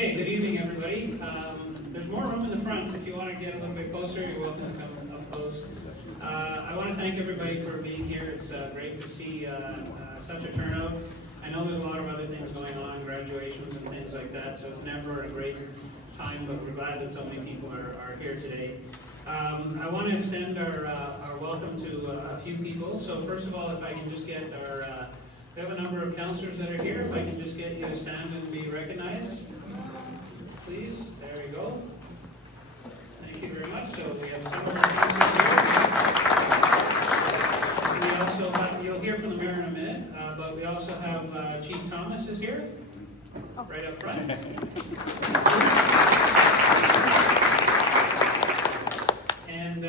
Okay, good evening, everybody. There's more room in the front. If you want to get a little bit closer, you're welcome to come up close. I want to thank everybody for being here. It's great to see such a turnout. I know there's a lot of other things going on, graduations and things like that, so it's never a great time, but we're glad that so many people are here today. I want to extend our welcome to a few people. So first of all, if I can just get we have a number of councillors that are here. If I can just get you to stand and be recognized, please. There you go. Thank you very much. So we have several councillors here. We also have, you'll hear from the mayor in a minute, but we also have Chief Thomas is here, right up front. And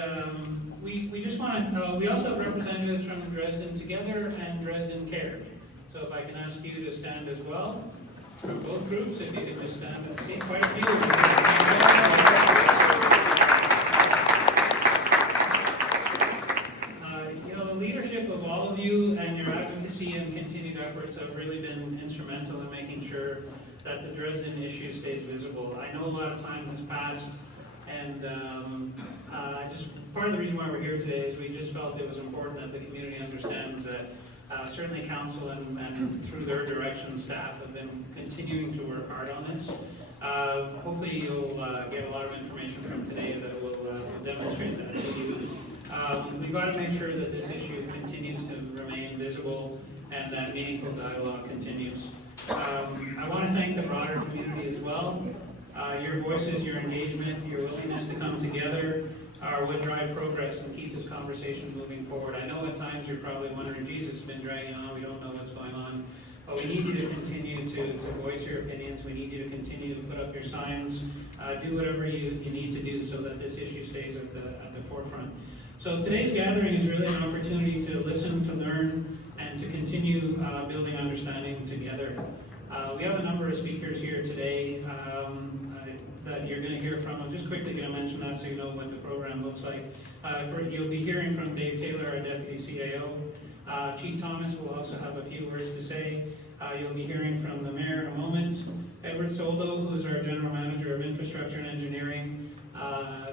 we just want to, we also have representatives from Dresden Together and Dresden Care. So if I can ask you to stand as well, from both groups, if you could just stand. I've seen quite a few. The leadership of all of you and your advocacy and continued efforts have really been instrumental in making sure that the Dresden issue stays visible. I know a lot of time has passed, and just part of the reason why we're here today is we just felt it was important that the community understands that certainly council and through their direction, staff have been continuing to work hard on this. Hopefully you'll get a lot of information from today that will demonstrate that to you. We've got to make sure that this issue continues to remain visible and that meaningful dialogue continues. I want to thank the broader community as well. Your voices, your engagement, your willingness to come together are what drive progress and keep this conversation moving forward. I know at times you're probably wondering, Jesus, it's been dragging on, we don't know what's going on. But we need you to continue to voice your opinions. We need you to continue to put up your signs, do whatever you need to do so that this issue stays at the forefront. So today's gathering is really an opportunity to listen, to learn, and to continue building understanding together. We have a number of speakers here today that you're going to hear from. I'm just quickly going to mention that so you know what the program looks like. You'll be hearing from Dave Taylor, our Deputy CAO. Chief Thomas will also have a few words to say. You'll be hearing from the Mayor in a moment. Edward Soldo, who's our General Manager of Infrastructure and Engineering.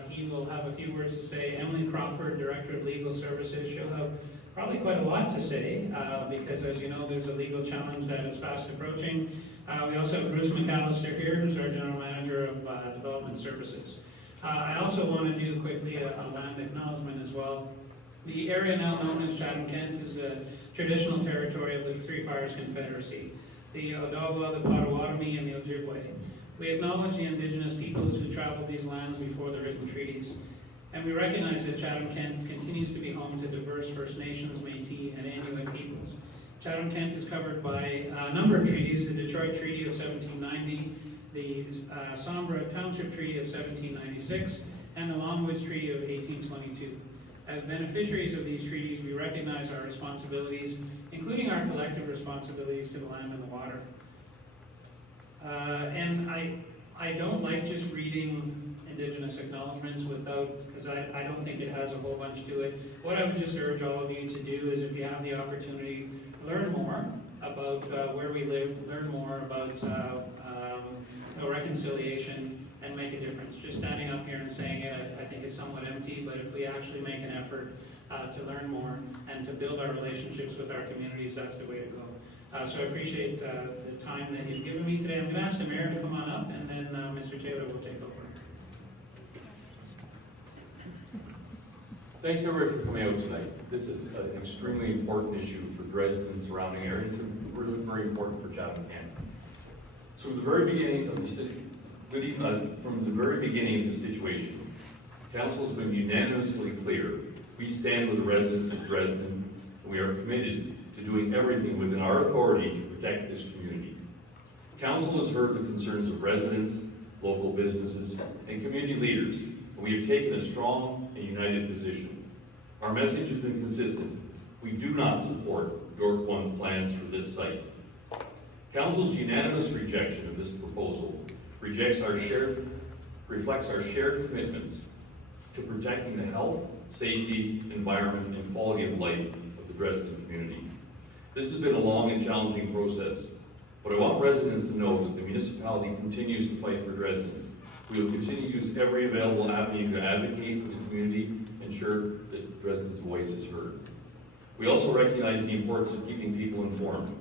He will have a few words to say. Emily Crawford, Director of Legal Services. She'll have probably quite a lot to say because, as you know, there's a legal challenge that is fast approaching. We also have Bruce McAllister here, who's our General Manager of Development Services. I also want to do quickly a land acknowledgement as well. The area now known as Chatham-Kent is the traditional territory of the Three Fires Confederacy, the Odawa, the Potawatomi, and the Ojibwe. We acknowledge the Indigenous peoples who traveled these lands before the written treaties. And we recognize that Chatham-Kent continues to be home to diverse First Nations, Métis, and Inuit peoples. Chatham-Kent is covered by a number of treaties: the Detroit Treaty of 1790, the Sombra Township Treaty of 1796, and the Longwoods Treaty of 1822. As beneficiaries of these treaties, we recognize our responsibilities, including our collective responsibilities to the land and the water. And I don't like just reading Indigenous acknowledgements because I don't think it has a whole bunch to it. What I would just urge all of you to do is, if you have the opportunity, learn more about where we live, learn more about reconciliation, and make a difference. Just standing up here and saying it, I think it's somewhat empty, but if we actually make an effort to learn more and to build our relationships with our communities, that's the way to go. So I appreciate the time that you've given me today. I'm going to ask the Mayor to come on up, and then Mr. Taylor will take over. Thanks everybody for coming out tonight. This is an extremely important issue for Dresden and surrounding areas, and really very important for Chatham-Kent. So from the very beginning of the situation, Council has been unanimously clear. We stand with the residents of Dresden, and we are committed to doing everything within our authority to protect this community. Council has heard the concerns of residents, local businesses, and community leaders, and we have taken a strong and united position. Our message has been consistent. We do not support York1's plans for this site. Council's unanimous rejection of this proposal reflects our shared commitments to protecting the health, safety, environment, and quality of life of the Dresden community. This has been a long and challenging process, But I want residents to know that the municipality continues to fight for Dresden. We will continue to use every available avenue to advocate for the community, ensure that Dresden's voice is heard. We also recognize the importance of keeping people informed.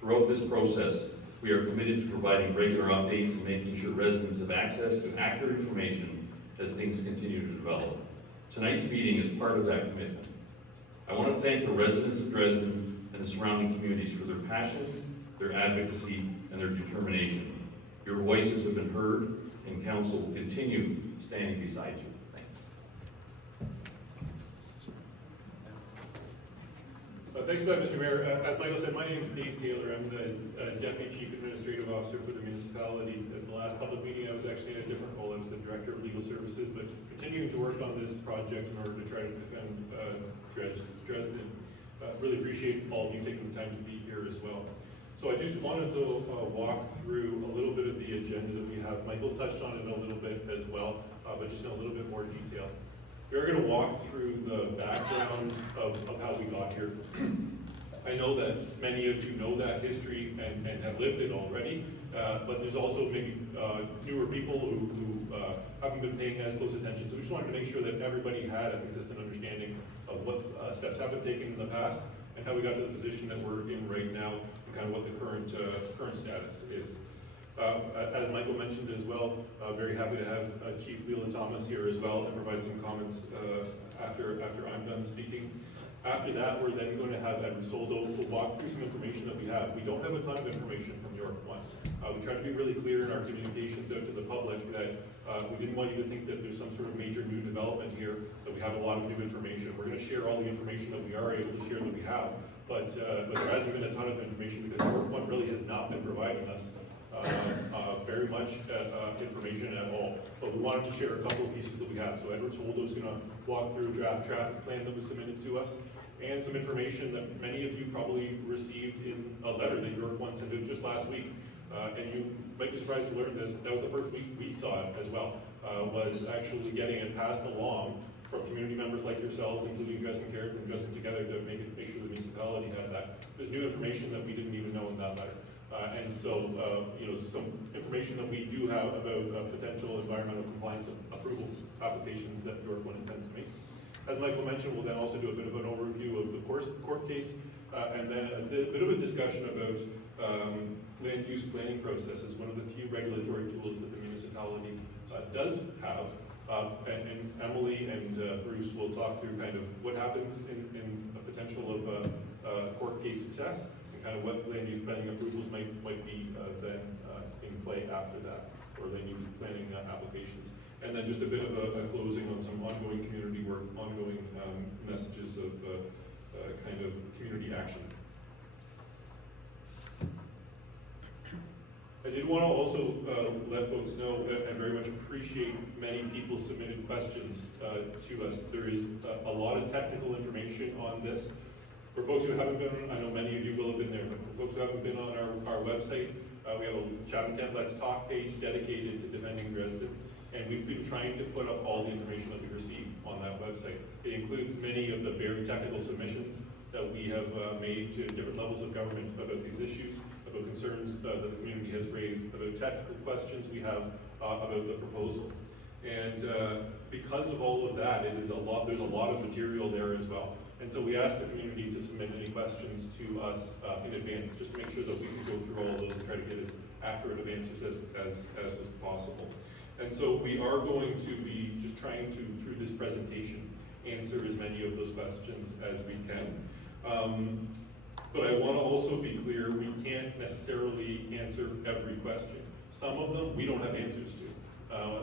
Throughout this process, we are committed to providing regular updates and making sure residents have access to accurate information as things continue to develop. Tonight's meeting is part of that commitment. I want to thank the residents of Dresden and the surrounding communities for their passion, their advocacy, and their determination. Your voices have been heard, and council will continue standing beside you. Thanks. Thanks for that, Mr. Mayor. As Michael said, my name is Dave Taylor. I'm the Deputy Chief Administrative Officer for the municipality. At the last public meeting, I was actually in a different role. I was the Director of Legal Services, but continuing to work on this project in order to try to defend Dresden. Really appreciate all of you taking the time to be here as well. So I just wanted to walk through a little bit of the agenda that we have. Michael touched on it a little bit as well, but just in a little bit more detail. We're going to walk through the background of how we got here. I know that many of you know that history and have lived it already, but there's also maybe newer people who haven't been paying as close attention. So we just wanted to make sure that everybody had a consistent understanding of what steps have been taken in the past and how we got to the position that we're in right now and kind of what the current status is. As Michael mentioned as well, very happy to have Chief Leela Thomas here as well and provide some comments after I'm done speaking. After that, we're then going to have Soldo walk through some information that we have. We don't have a ton of information from York1. We try to be really clear in our communications out to the public that we didn't want you to think that there's some sort of major new development here, that we have a lot of new information. We're going to share all the information that we are able to share that we have, but there hasn't been a ton of information because York1 really has not been providing us very much information at all. But we wanted to share a couple of pieces that we have. So Edward Soldo is going to walk through a draft traffic plan that was submitted to us and some information that many of you probably received in a letter that York1 sent out just last week. And you might be surprised to learn this, that was the first week we saw it as well, was actually getting it passed along from community members like yourselves, including Chatham-Kent and Dresden together to make sure the municipality had that. There's new information that we didn't even know in that letter. And so, some information that we do have about potential environmental compliance approval applications that York1 intends to make. As Michael mentioned, we'll then also do a bit of an overview of the court case, and then a bit of a discussion about land use planning processes, one of the few regulatory tools that the municipality does have. And Emily and Bruce will talk through kind of what happens in a potential of court case success, kind of what land use planning approvals might be then in play after that, or land use planning applications. And then just a bit of a closing on some ongoing community work, ongoing messages of kind of community action. I did want to also let folks know, I very much appreciate many people submitted questions to us. There is a lot of technical information on this. For folks who haven't been, I know many of you will have been there, but for folks who haven't been on our website, we have a Chatham-Kent Let's Talk page dedicated to defending Dresden, and we've been trying to put up all the information that we receive on that website. It includes many of the very technical submissions that we have made to different levels of government about these issues, about concerns that the community has raised, about technical questions we have about the proposal. And because of all of that, there's a lot of material there as well. And so we asked the community to submit any questions to us in advance, just to make sure that we can go through all of those and try to get as accurate of answers as was possible. And so we are going to be just trying to, through this presentation, answer as many of those questions as we can. But I want to also be clear, we can't necessarily answer every question. Some of them we don't have answers to.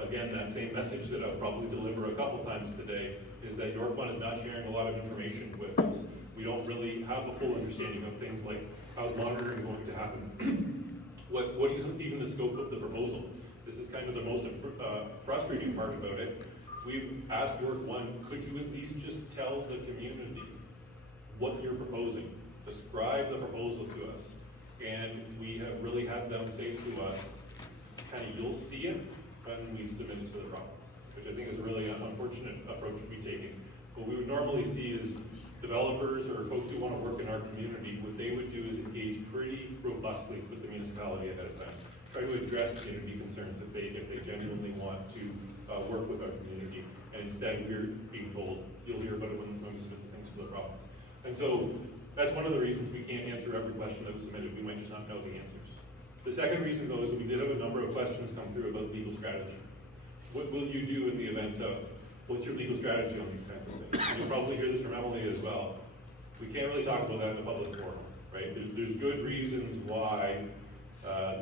Again, that same message that I'll probably deliver a couple times today is that York1 is not sharing a lot of information with us. We don't really have a full understanding of things like how's monitoring going to happen. What is even the scope of the proposal? This is kind of the most frustrating part about it. We've asked York1, could you at least just tell the community what you're proposing? Describe the proposal to us. And we have really had them say to us, kind of, you'll see it when we submit it to the province, which I think is a really unfortunate approach to be taking. What we would normally see is developers or folks who want to work in our community, what they would do is engage pretty robustly with the municipality ahead of time. Try to address community concerns if they genuinely want to work with our community. And instead, we're being told, you'll hear about it when we submit things to the province. And so that's one of the reasons we can't answer every question that was submitted. We might just not know the answers. The second reason, though, is that we did have a number of questions come through about legal strategy. What will you do in the event of, what's your legal strategy on these kinds of things? You'll probably hear this from Emily as well. We can't really talk about that in a public forum, right? There's good reasons why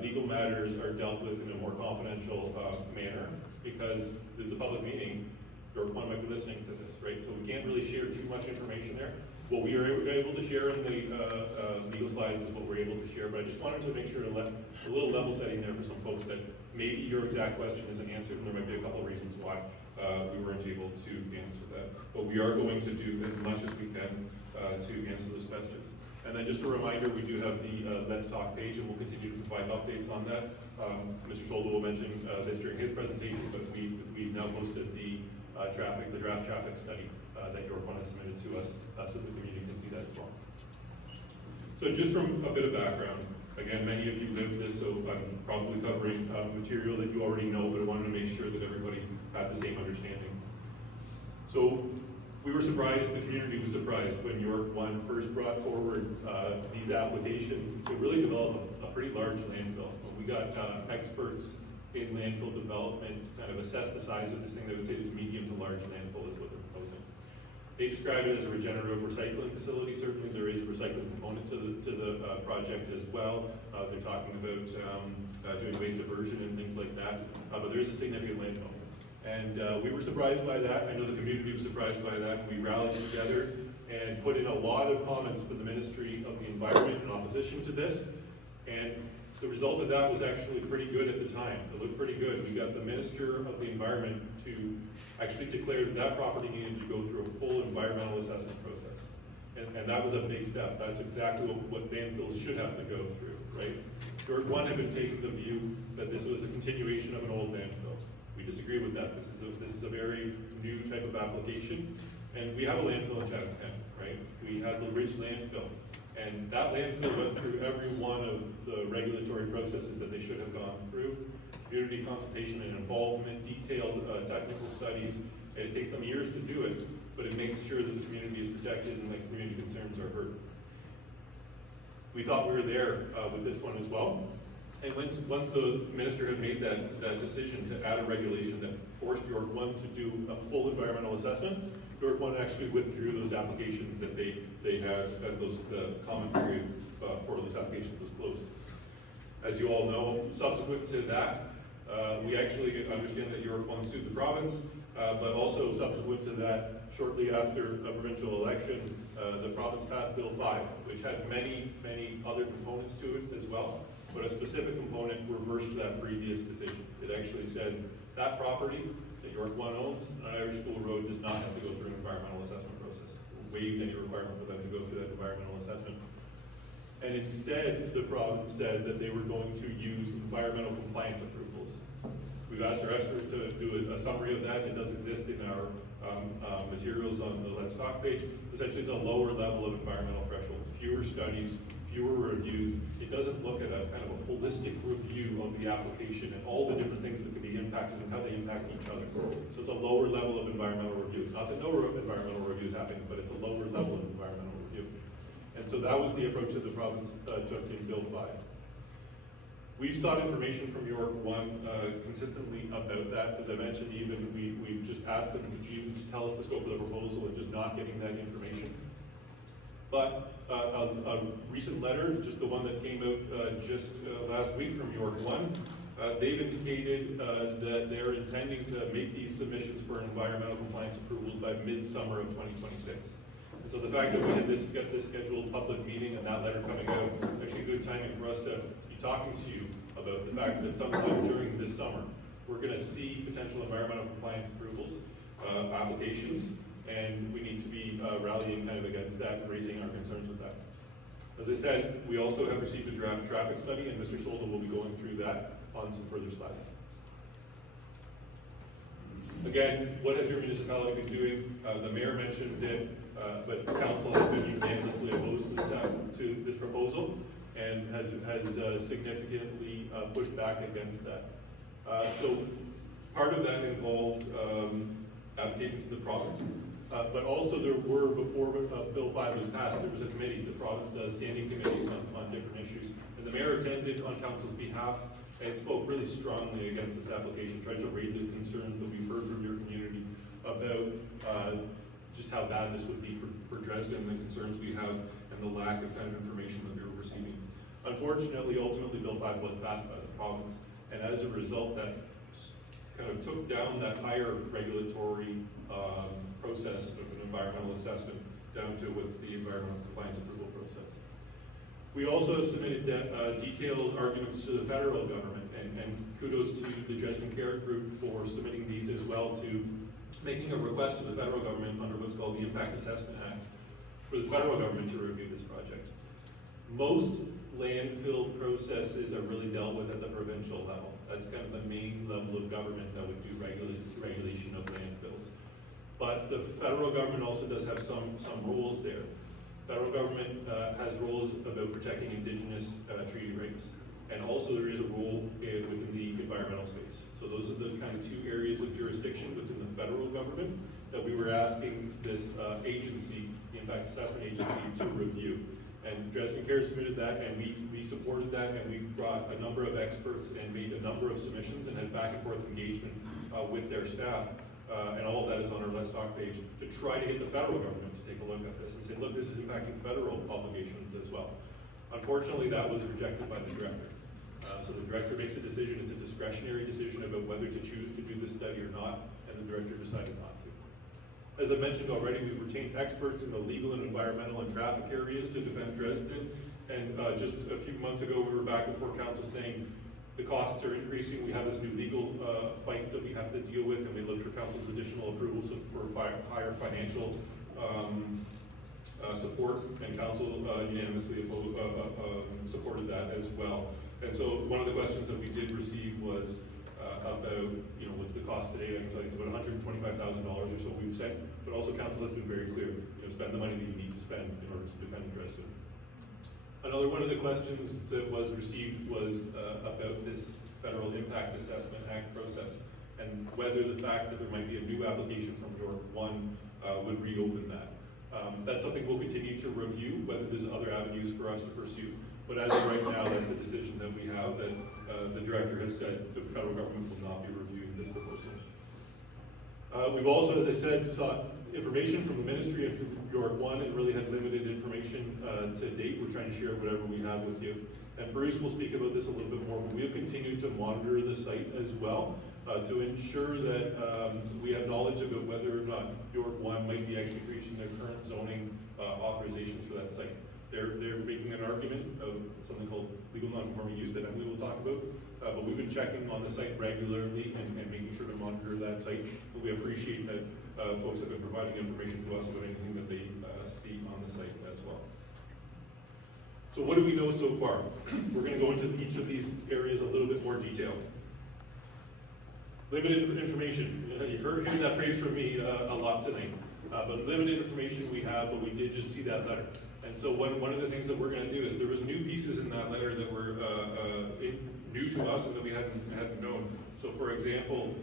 legal matters are dealt with in a more confidential manner, because this is a public meeting, York1 might be listening to this, right? So we can't really share too much information there. What we are able to share in the legal slides is what we're able to share, but I just wanted to make sure to let a little level setting there for some folks that maybe your exact question isn't answered, and there might be a couple of reasons why we weren't able to answer that. But we are going to do as much as we can to answer those questions. And then just a reminder, we do have the Let's Talk page, and we'll continue to provide updates on that. Mr. Soldo will mention this during his presentation, but we've now posted the draft traffic study that York1 has submitted to us, so the community can see that as well. So just from a bit of background, again, many of you lived this, so I'm probably covering material that you already know, but I wanted to make sure that everybody had the same understanding. So we were surprised, the community was surprised when York1 first brought forward these applications to really develop a pretty large landfill. We got experts in landfill development kind of assess the size of this thing. They would say it's medium to large landfill is what they're proposing. They describe it as a regenerative recycling facility. Certainly there is a recycling component to the project as well. They're talking about doing waste diversion and things like that, but there is a significant landfill. And we were surprised by that. I know the community was surprised by that. We rallied together and put in a lot of comments to the Ministry of the Environment in opposition to this. And the result of that was actually pretty good at the time. It looked pretty good. We got the Minister of the Environment to actually declare that that property needed to go through a full environmental assessment process. And that was a big step. That's exactly what landfills should have to go through, right? York1 had been taking the view that this was a continuation of an old landfill. We disagree with that. This is a very new type of application. And we have a landfill in Chatham-Kent, right? We have the Ridge landfill. And that landfill went through every one of the regulatory processes that they should have gone through. Community consultation and involvement, detailed technical studies. And it takes them years to do it, but it makes sure that the community is protected and that community concerns are heard. We thought we were there with this one as well. And once the minister had made that decision to add a regulation that forced York1 to do a full environmental assessment, York1 actually withdrew those applications that they had, the comment period for those applications was closed. As you all know, subsequent to that, we actually understand that York1 sued the province, but also subsequent to that, shortly after a provincial election, the province passed Bill 5, which had many other components to it as well. But a specific component reversed that previous decision. It actually said that property that York1 owns on Irish School Road does not have to go through an environmental assessment process. It waived any requirement for them to go through that environmental assessment. And instead, the province said that they were going to use environmental compliance approvals. We've asked our experts to do a summary of that. It does exist in our materials on the Let's Talk page. Essentially, it's a lower level of environmental thresholds, fewer studies, fewer reviews. It doesn't look at a kind of a holistic review of the application and all the different things that could be impacted and how they impact each other. So it's a lower level of environmental review. It's not that no environmental review is happening, but it's a lower level of environmental review. And so that was the approach that the province took in Bill 5. We've sought information from York1 consistently about that. As I mentioned, even we've just asked them to tell us the scope of the proposal and just not getting that information. But a recent letter, just the one that came out just last week from York1, they've indicated that they're intending to make these submissions for environmental compliance approvals by mid-summer of 2026. And so the fact that we had this scheduled public meeting and that letter coming out, it's actually good timing for us to be talking to you about the fact that sometime during this summer, we're going to see potential environmental compliance approvals, applications, and we need to be rallying kind of against that and raising our concerns with that. As I said, we also have received a draft traffic study, and Mr. Soldo will be going through that on some further slides. Again, what has your municipality been doing? The mayor mentioned it, but council has been unanimously opposed to this proposal. and has significantly pushed back against that. So part of that involved advocating to the province, but also there were, before Bill 5 was passed, there was a committee. The province does standing committees on different issues. And the mayor attended on council's behalf and spoke really strongly against this application, tried to raise the concerns that we've heard from your community about just how bad this would be for Dresden, the concerns we have, and the lack of kind of information that we were receiving. Unfortunately, ultimately, Bill 5 was passed by the province, and as a result, that kind of took down that higher regulatory process of an environmental assessment down to what's the environmental compliance approval process. We also have submitted detailed arguments to the federal government, and kudos to the Dresden Care Group for submitting these as well, to making a request to the federal government under what's called the Impact Assessment Act for the federal government to review this project. Most landfill processes are really dealt with at the provincial level. That's kind of the main level of government that would do regulation of landfills. But the federal government also does have some rules there. Federal government has rules about protecting indigenous treaty rights. And also there is a rule within the environmental space. So those are the kind of two areas of jurisdiction within the federal government that we were asking this agency, the Impact Assessment Agency, to review. And Dresden Care submitted that, and we supported that, and we brought a number of experts and made a number of submissions and had back and forth engagement with their staff. And all of that is on our Let's Talk page to try to get the federal government to take a look at this and say, look, this is impacting federal obligations as well. Unfortunately, that was rejected by the director. So the director makes a decision, it's a discretionary decision about whether to choose to do this study or not, and the director decided not to. As I mentioned already, we've retained experts in the legal and environmental and traffic areas to defend Dresden, and just a few months ago, we were back before council saying the costs are increasing, we have this new legal fight that we have to deal with, and we look for council's additional approvals for higher financial support, and council unanimously supported that as well. And so one of the questions that we did receive was about, what's the cost today? I can tell you it's about $125,000 or so we've said, but also council has been very clear, spend the money that you need to spend in order to defend Dresden. Another one of the questions that was received was about this Federal Impact Assessment Act process, and whether the fact that there might be a new application from York1 would reopen that. That's something we'll continue to review, whether there's other avenues for us to pursue. But as of right now, that's the decision that we have, that the director has said the federal government will not be reviewing this proposal. We've also, as I said, sought information from the ministry and from York1, and really had limited information to date. We're trying to share whatever we have with you. And Bruce will speak about this a little bit more, but we have continued to monitor the site as well to ensure that we have knowledge about whether or not York1 might be actually reaching their current zoning authorizations for that site. They're making an argument of something called legal non-conforming use that Emily will talk about, but we've been checking on the site regularly and making sure to monitor that site. But we appreciate that folks have been providing information to us about anything that they see on the site as well. So what do we know so far? We're going to go into each of these areas a little bit more detail. Limited information. You've heard that phrase from me a lot tonight. But limited information we have, but we did just see that letter. And so one of the things that we're going to do is there was new pieces in that letter that were new to us and that we hadn't known. So for example,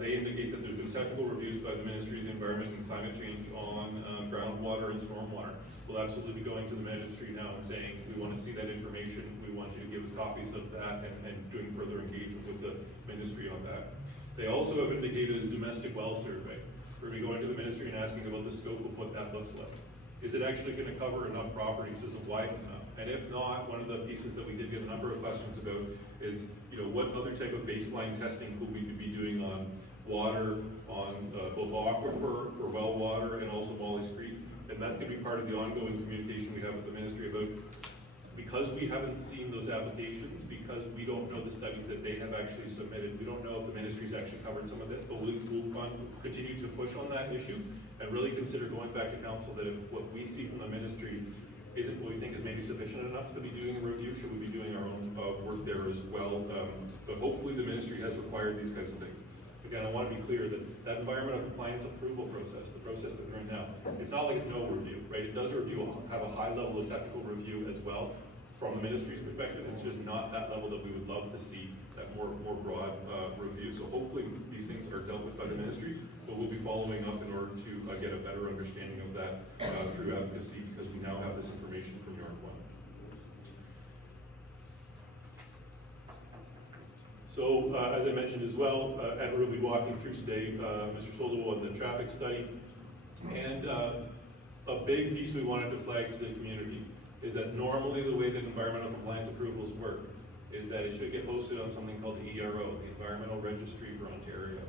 they indicate that there's been technical reviews by the Ministry of the Environment and Climate Change on groundwater and stormwater. We'll absolutely be going to the ministry now and saying, we want to see that information, we want you to give us copies of that, and doing further engagement with the ministry on that. They also have indicated a domestic well survey. We're going to be going to the ministry and asking about the scope of what that looks like. Is it actually going to cover enough properties? Is it wide enough? And if not, one of the pieces that we did get a number of questions about is, what other type of baseline testing could we be doing on water, on both aquifer for well water and also Wally's Creek? And that's going to be part of the ongoing communication we have with the ministry about, because we haven't seen those applications, because we don't know the studies that they have actually submitted, we don't know if the ministry's actually covered some of this, but we'll continue to push on that issue and really consider going back to council that if what we see from the ministry isn't what we think is maybe sufficient enough to be doing a review, should we be doing our own work there as well? But hopefully the ministry has required these kinds of things. Again, I want to be clear that that environmental compliance approval process, the process that we're in now, it's not like it's no review, right? It does have a high level of technical review as well, from the ministry's perspective, it's just not that level that we would love to see, that more broad review. So hopefully these things are dealt with by the ministry, but we'll be following up in order to get a better understanding of that through advocacy, because we now have this information from York1. So as I mentioned as well, Edward will be walking through today, Mr. Soldo, on the traffic study. And a big piece we wanted to flag to the community is that normally the way that environmental compliance approvals work is that it should get posted on something called the ERO, the Environmental Registry for Ontario.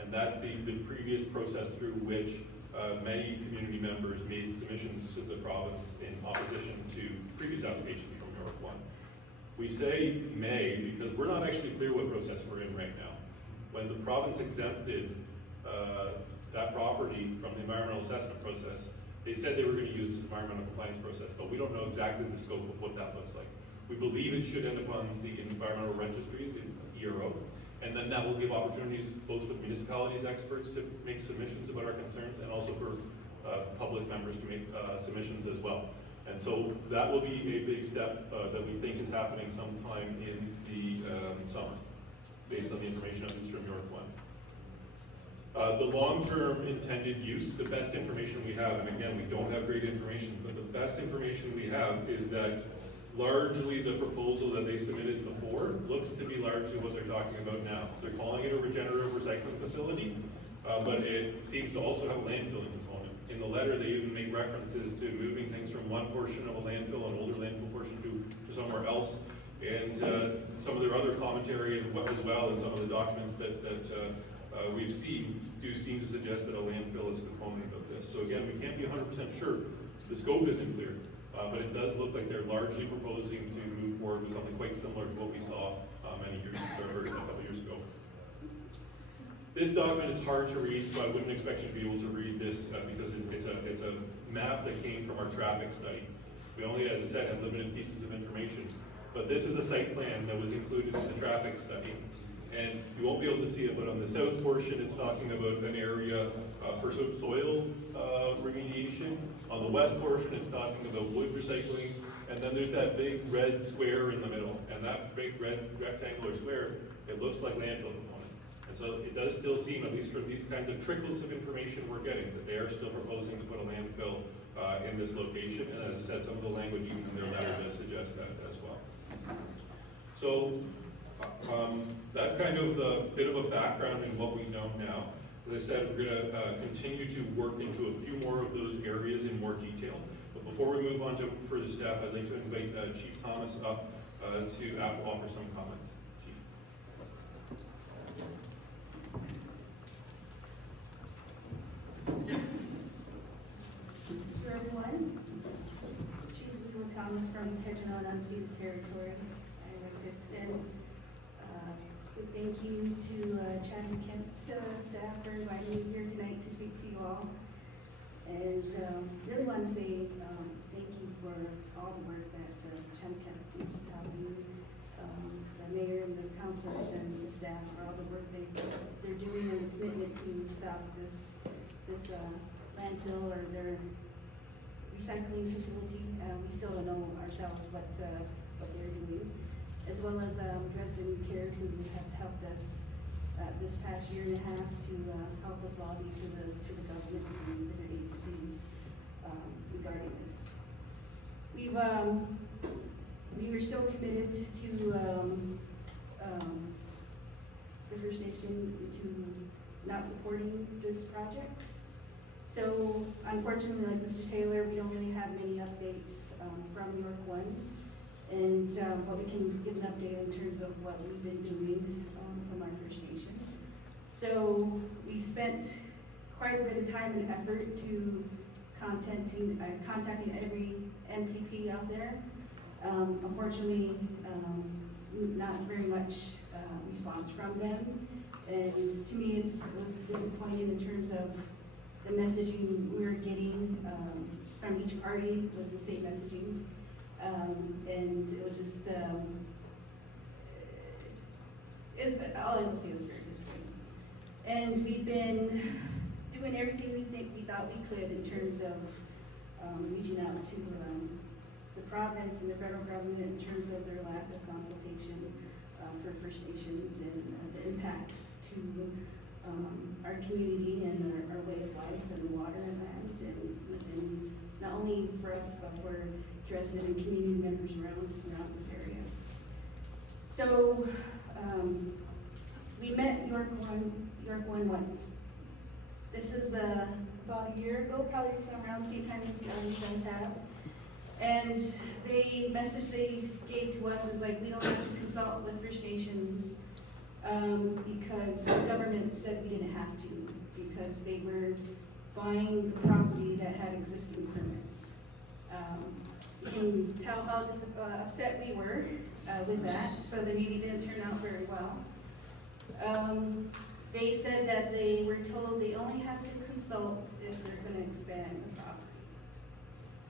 And that's the previous process through which many community members made submissions to the province in opposition to previous applications from York1. We say may because we're not actually clear what process we're in right now. When the province exempted that property from the environmental assessment process, they said they were going to use this environmental compliance process, but we don't know exactly the scope of what that looks like. We believe it should end up on the environmental registry, the ERO, and then that will give opportunities both for municipalities experts to make submissions about our concerns and also for public members to make submissions as well. And so that will be a big step that we think is happening sometime in the summer, based on the information of this from York1. The long-term intended use, the best information we have, and again, we don't have great information, but the best information we have is that largely the proposal that they submitted before looks to be largely what they're talking about now. They're calling it a regenerative recycling facility, but it seems to also have a landfilling component. In the letter, they even make references to moving things from one portion of a landfill, an older landfill portion, to somewhere else. And some of their other commentary as well, and some of the documents that we've seen do seem to suggest that a landfill is a component of this. So again, we can't be 100% sure. The scope isn't clear, but it does look like they're largely proposing to move forward with something quite similar to what we saw many years ago, or a couple years ago. This document is hard to read, so I wouldn't expect you to be able to read this because it's a map that came from our traffic study. We only, as I said, have limited pieces of information, but this is a site plan that was included in the traffic study. And you won't be able to see it, but on the south portion, it's talking about an area for soil remediation. On the west portion, it's talking about wood recycling. And then there's that big red square in the middle. And that big red rectangular square, it looks like landfill component. And so it does still seem, at least for these kinds of trickles of information we're getting, that they are still proposing to put a landfill in this location. And as I said, some of the language even in their letter does suggest that as well. So that's kind of the bit of a background in what we know now. As I said, we're going to continue to work into a few more of those areas in more detail. But before we move on to further staff, I'd like to invite Chief Thomas up to offer some comments. Chief. Hello everyone. Chief Leela Thomas from Chatham-Kent unceded territory. I'd like to extend a thank you to Chatham-Kent staff for inviting me here tonight to speak to you all. And really want to say thank you for all the work that Chatham-Kent municipality, the mayor and the councilors and the staff for all the work they're doing and the commitment to stop this landfill or their recycling facility. We still don't know ourselves what they're doing, as well as Dresden Care, who have helped us this past year and a half to help us lobby to the governments and different agencies regarding this. We were still committed to the First Nation to not supporting this project. So unfortunately, like Mr. Taylor, we don't really have many updates from York1. And but we can give an update in terms of what we've been doing from our First Nation. So we spent quite a bit of time and effort to contacting every MPP out there. Unfortunately, not very much response from them. And to me, it was disappointing in terms of the messaging we were getting from each party was the same messaging. And it was just, all I can say was very disappointing. And we've been doing everything we thought we could in terms of reaching out to the province and the federal government in terms of their lack of consultation for First Nations and the impacts to our community and our way of life and water and land, and not only for us but for Dresden and community members around this area. So we met York1 once. This is about a year ago, probably around the same time as you guys have. And the message they gave to us is like, we don't have to consult with First Nations because the government said we didn't have to, because they were buying property that had existing permits. You can tell how upset we were with that, so the meeting didn't turn out very well. They said that they were told they only have to consult if they're going to expand the property.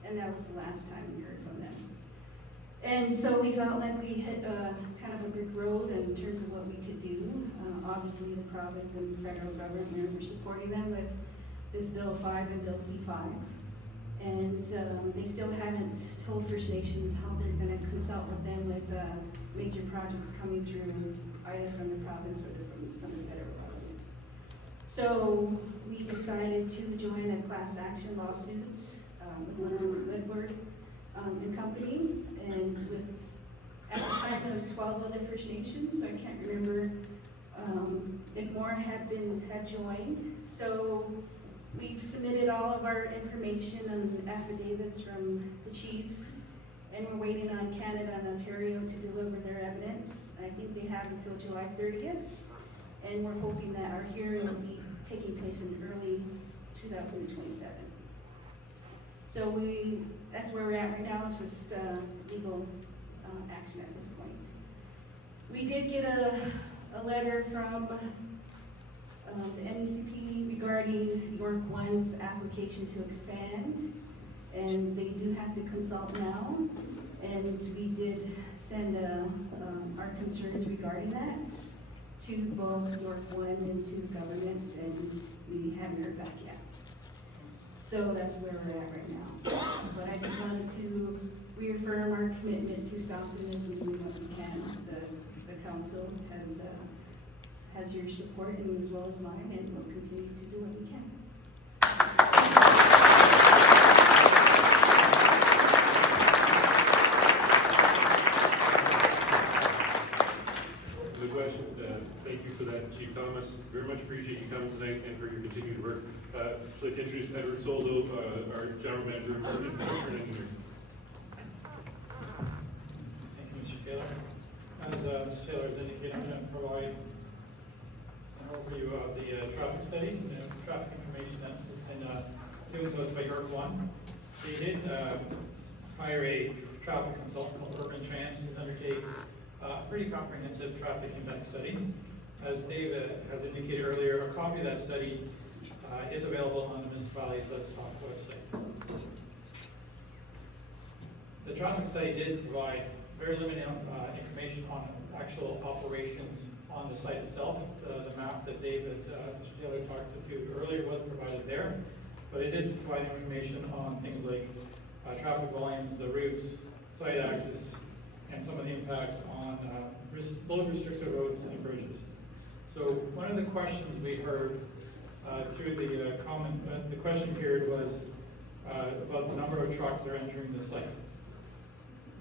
And that was the last time we heard from them. And so we felt like we hit kind of a brick road in terms of what we could do. Obviously the province and the federal government were supporting them with this Bill 5 and Bill C5. And they still haven't told First Nations how they're going to consult with them with major projects coming through either from the province or from the federal government. So we decided to join a class action lawsuit with Woodward and company, and with, at the time there was 12 other First Nations, so I can't remember if more had joined. So we've submitted all of our information and affidavits from the chiefs, and we're waiting on Canada and Ontario to deliver their evidence. I think they have until July 30th, and we're hoping that our hearing will be taking place in early 2027. So that's where we're at right now. It's just legal action at this point. We did get a letter from the MUCP regarding York1's application to expand, and they do have to consult now. And we did send our concerns regarding that to both York1 and to the government, and we haven't heard back yet. So that's where we're at right now. But I just wanted to reaffirm our commitment to stopping this and doing what we can. The council has your support, and as well as mine, and we'll continue to do what we can. Good question. Thank you for that, Chief Thomas. Very much appreciate you coming tonight and for your continued work. I'd like to introduce Edward Soldo, our General Manager of Infrastructure and Engineering. Thank you, Mr. Taylor. As Mr. Taylor has indicated, I'm going to provide an overview of the traffic study and the traffic information that has been given to us by York1. They did hire a traffic consultant called Urban Trans to undertake a pretty comprehensive traffic impact study. As Dave has indicated earlier, a copy of that study is available on the municipality's Let's Talk website. The traffic study did provide very limited information on actual operations on the site itself. The map that David, Mr. Taylor talked to earlier wasn't provided there, but it did provide information on things like traffic volumes, the routes, site access, and some of the impacts on load restricted roads and bridges. So one of the questions we heard through the question period was about the number of trucks that are entering the site.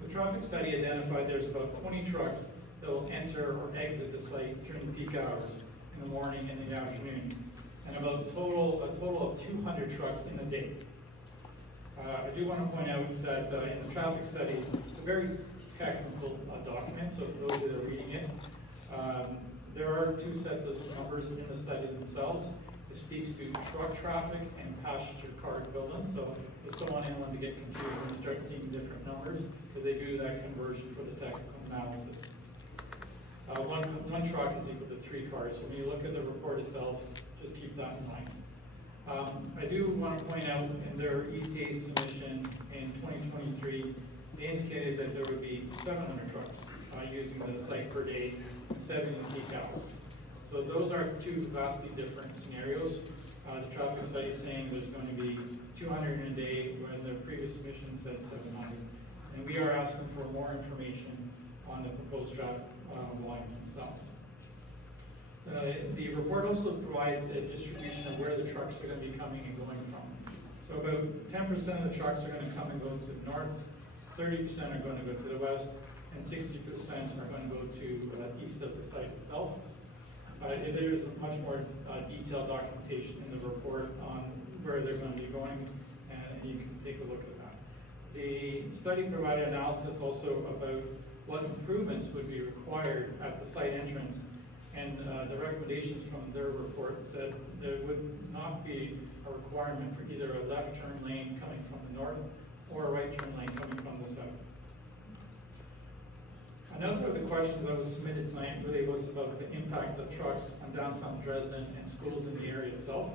The traffic study identified there's about 20 trucks that will enter or exit the site during peak hours in the morning and the afternoon, and about a total of 200 trucks in a day. I do want to point out that in the traffic study, it's a very technical document, so for those that are reading it, there are two sets of numbers in the study themselves. It speaks to truck traffic and passenger car equivalents, so I just don't want anyone to get confused when you start seeing different numbers, because they do that conversion for the technical analysis. One truck is equal to 3 cars, so when you look at the report itself, just keep that in mind. I do want to point out in their ECA submission in 2023, they indicated that there would be 700 trucks using the site per day, 7 in peak hours. So those are two vastly different scenarios. The traffic study is saying there's going to be 200 in a day, when the previous submission said 700. And we are asking for more information on the proposed traffic volumes themselves. The report also provides a distribution of where the trucks are going to be coming and going from. So about 10% of the trucks are going to come and go to the north, 30% are going to go to the west, and 60% are going to go to east of the site itself. There is much more detailed documentation in the report on where they're going to be going, and you can take a look at that. The study provided analysis also about what improvements would be required at the site entrance, and the recommendations from their report said there would not be a requirement for either a left turn lane coming from the north or a right turn lane coming from the south. Another of the questions that was submitted tonight really was about the impact of trucks on downtown Dresden and schools in the area itself.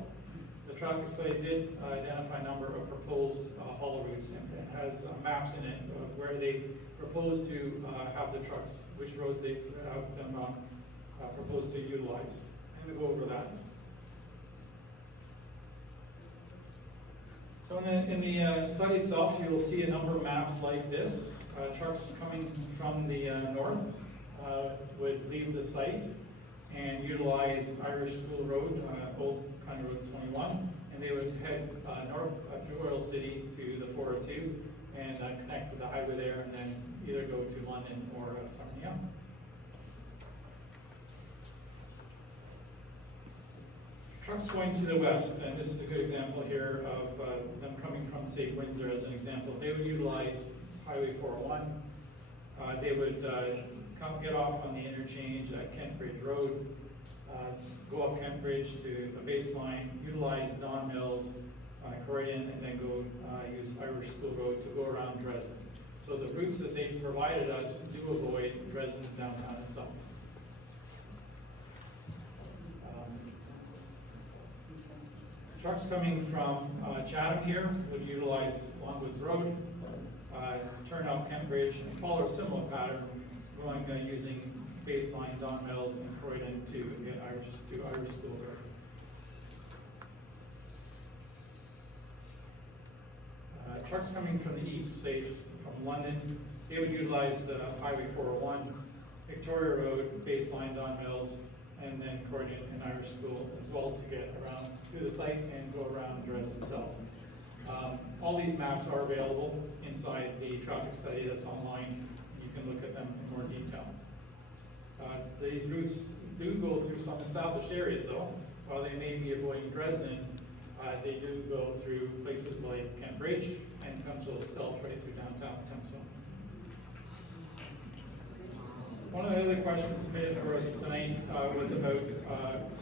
The traffic study did identify a number of proposed haul routes, and it has maps in it where they propose to have the trucks, which roads they have them propose to utilize. And we'll go over that. So in the study itself, you will see a number of maps like this. Trucks coming from the north would leave the site and utilize Irish School Road, Old County Road 21, and they would head north through Oil City to the 402 and connect with the highway there, and then either go to London or something else. Trucks going to the west, and this is a good example here of them coming from, say, Windsor as an example. They would utilize Highway 401. They would get off on the interchange at Kent Bridge Road, go up Kent Bridge to the baseline, utilize Don Mills, Croydon, and then go use Irish School Road to go around Dresden. So the routes that they provided us do avoid Dresden downtown itself. Trucks coming from Chatham here would utilize Longwoods Road, turn out Kent Bridge, and follow a similar pattern, going using baseline Don Mills and Croydon to get Irish School Road. Trucks coming from the east, say from London, they would utilize the Highway 401, Victoria Road, baseline Don Mills, and then Croydon and Irish School as well to get around to the site and go around Dresden itself. All these maps are available inside the traffic study that's online. You can look at them in more detail. These routes do go through some established areas though. While they may be avoiding Dresden, they do go through places like Kent Bridge and Thamesville itself, right through downtown Thamesville. One of the other questions submitted for us tonight was about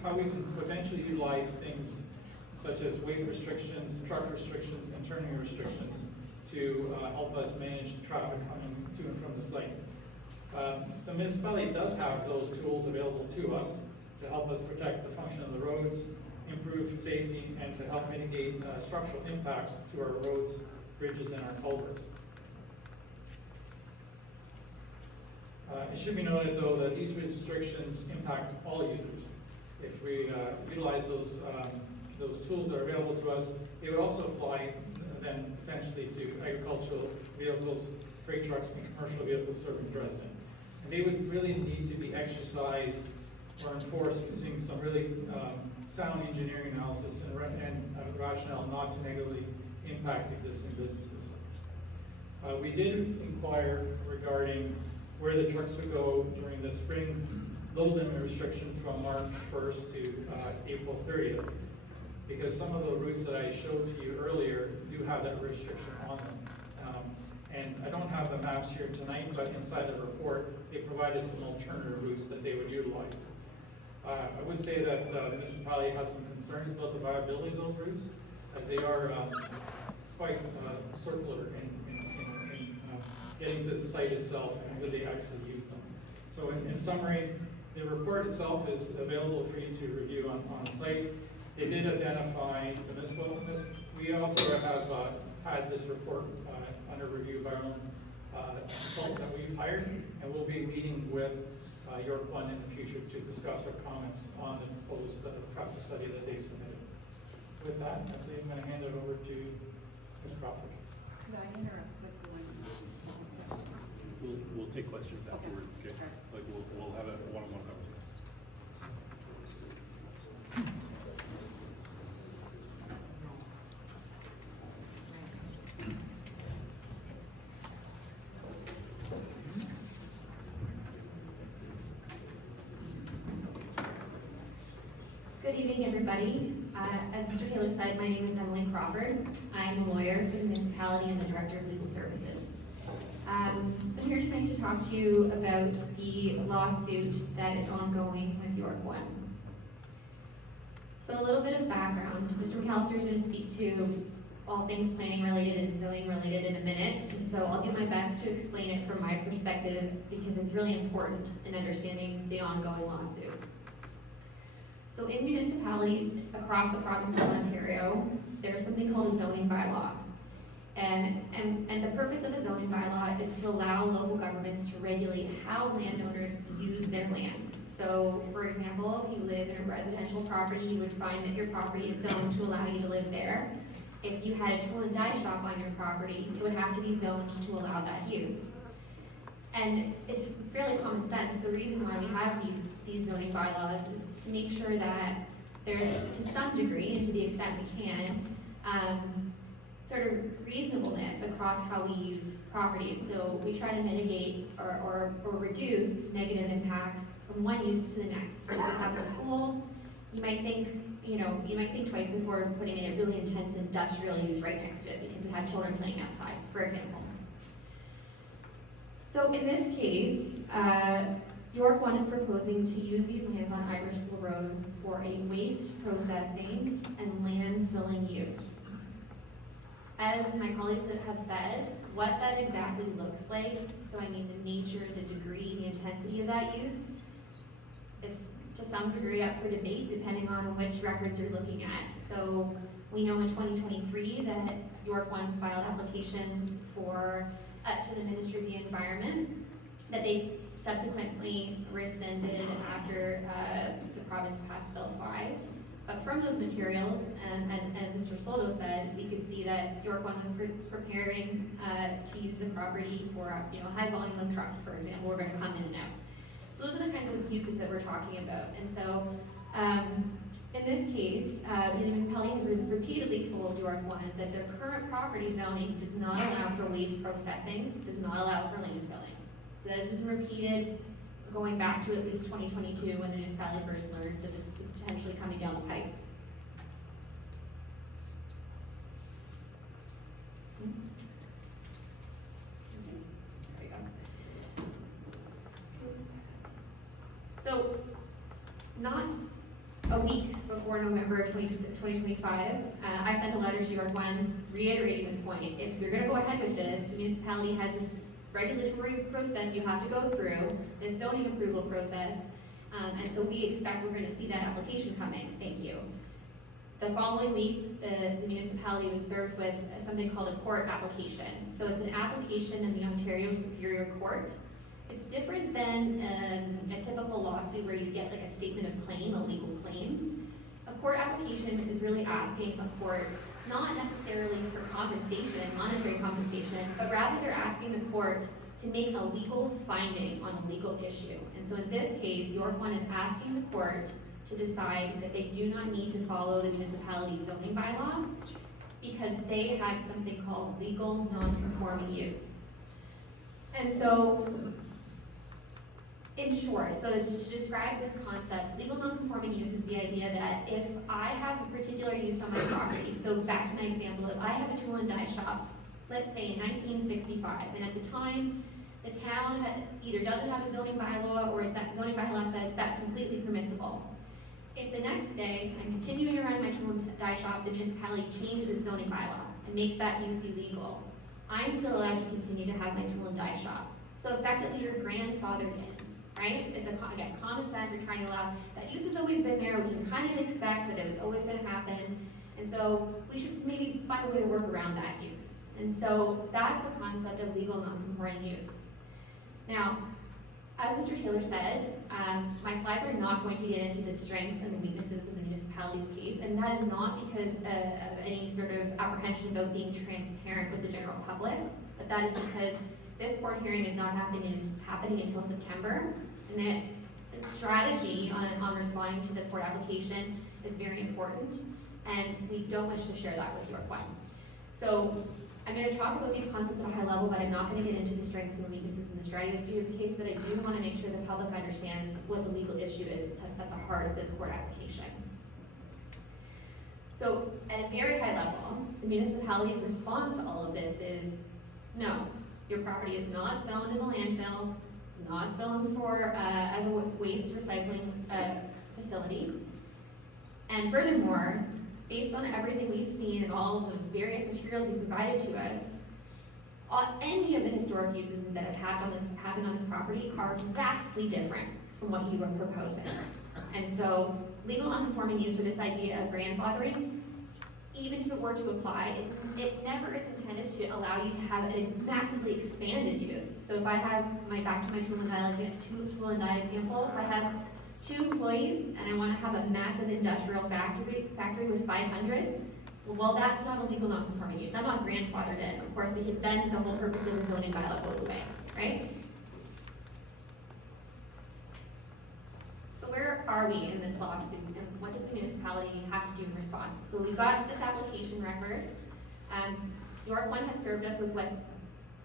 how we can potentially utilize things such as weight restrictions, truck restrictions, and turning restrictions to help us manage the traffic coming to and from the site. The municipality does have those tools available to us to help us protect the function of the roads, improve safety, and to help mitigate structural impacts to our roads, bridges, and our culverts. It should be noted, though, that these restrictions impact all users. If we utilize those tools that are available to us, they would also apply then potentially to agricultural vehicles, freight trucks, and commercial vehicles serving Dresden. And they would really need to be exercised or enforced using some really sound engineering analysis and rationale not to negatively impact existing businesses. We did inquire regarding where the trucks would go during the spring load limit restriction from March 1st to April 30th, because some of the routes that I showed to you earlier do have that restriction on them. And I don't have the maps here tonight, but inside the report, they provided some alternative routes that they would utilize. I would say that the municipality has some concerns about the viability of those routes, as they are quite circular in getting to the site itself and would they actually use them. So in summary, the report itself is available for you to review on site. They did identify the municipal. We also have had this report under review by our own consultant that we've hired, and we'll be meeting with York1 in the future to discuss our comments on the proposed traffic study that they've submitted. With that, I'm going to hand it over to Ms. Crawford. Could I interrupt with one we'll take questions afterwards, okay? Like, we'll have a one-on-one conversation. Good evening, everybody. As Mr. Taylor said, my name is Emily Crawford. I'm a lawyer for the municipality and the Director of Legal Services. So I'm here tonight to talk to you about the lawsuit that is ongoing with York1. So a little bit of background. Mr. McAllister is going to speak to all things planning related and zoning related in a minute, and so I'll do my best to explain it from my perspective because it's really important in understanding the ongoing lawsuit. So in municipalities across the province of Ontario, there's something called a zoning bylaw. And the purpose of a zoning bylaw is to allow local governments to regulate how landowners use their land. So, for example, if you live in a residential property, you would find that your property is zoned to allow you to live there. If you had a tool and die shop on your property, it would have to be zoned to allow that use. And it's fairly common sense. The reason why we have these zoning bylaws is to make sure that there's, to some degree, and to the extent we can, sort of reasonableness across how we use properties. So we try to mitigate or reduce negative impacts from one use to the next. So if you have a school, you might think twice before putting in a really intense industrial use right next to it because we have children playing outside, for example. So in this case, York1 is proposing to use these lands on Irish School Road for a waste processing and landfilling use. As my colleagues have said, what that exactly looks like, so I mean the nature, the degree, the intensity of that use, is to some degree up for debate depending on which records you're looking at. So we know in 2023 that York1 filed applications to the Ministry of the Environment that they subsequently rescinded after the province passed Bill 5. But from those materials, and as Mr. Soldo said, we could see that York1 was preparing to use the property for a high volume of trucks, for example, we're going to come in and out. So those are the kinds of uses that we're talking about. And so in this case, the municipality has repeatedly told York1 that their current property zoning does not allow for waste processing, does not allow for landfilling. So this is repeated going back to at least 2022 when the municipality first learned that this is potentially coming down the pipe. There we go. So, not a week before November 2025, I sent a letter to York1 reiterating this point. If you're going to go ahead with this, the municipality has this regulatory process you have to go through, this zoning approval process, and so we expect we're going to see that application coming. Thank you. The following week, the municipality was served with something called a court application. So it's an application in the Ontario Superior Court. It's different than a typical lawsuit where you get like a statement of claim, a legal claim. A court application is really asking a court not necessarily for compensation, monetary compensation, but rather they're asking the court to make a legal finding on a legal issue. And so in this case, York1 is asking the court to decide that they do not need to follow the municipality zoning bylaw because they have something called legal non-conforming use. And so, in short, so to describe this concept, legal non-conforming use is the idea that if I have a particular use on my property, so back to my example, if I have a tool and die shop, let's say in 1965, and at the time, the town either doesn't have a zoning bylaw or its zoning bylaw says that's completely permissible. If the next day, I'm continuing to run my tool and die shop, the municipality changes its zoning bylaw and makes that use illegal, I'm still allowed to continue to have my tool and die shop. So effectively, you're grandfathered in. Right? It's again, common sense, we're trying to allow, that use has always been there, we can kind of expect that it was always going to happen, and so we should maybe find a way to work around that use. And so that's the concept of legal non-conforming use. Now, as Mr. Taylor said, my slides are not going to get into the strengths and the weaknesses of the municipality's case, and that is not because of any sort of apprehension about being transparent with the general public, but that is because This court hearing is not happening until September, and that the strategy on responding to the court application is very important, and we don't wish to share that with York1. So I'm going to talk about these concepts at a high level, but I'm not going to get into the strengths and the weaknesses and the strategy of the case, but I do want to make sure the public understands what the legal issue is that's at the heart of this court application. So at a very high level, the municipality's response to all of this is, no, your property is not zoned as a landfill, it's not zoned for, as a waste recycling facility. And furthermore, based on everything we've seen and all the various materials you provided to us, any of the historic uses that have happened on this property are vastly different from what you are proposing. And so legal non-conforming use, or this idea of grandfathering, even if it were to apply, it never is intended to allow you to have a massively expanded use. So if I have back to my tool and die example, if I have 2 employees and I want to have a massive industrial factory with 500, well, that's not a legal non-conforming use. I'm not grandfathered in, of course, because then the whole purpose of the zoning bylaw goes away, right? So where are we in this lawsuit, and what does the municipality have to do in response? So we got this application record. York1 has served us with what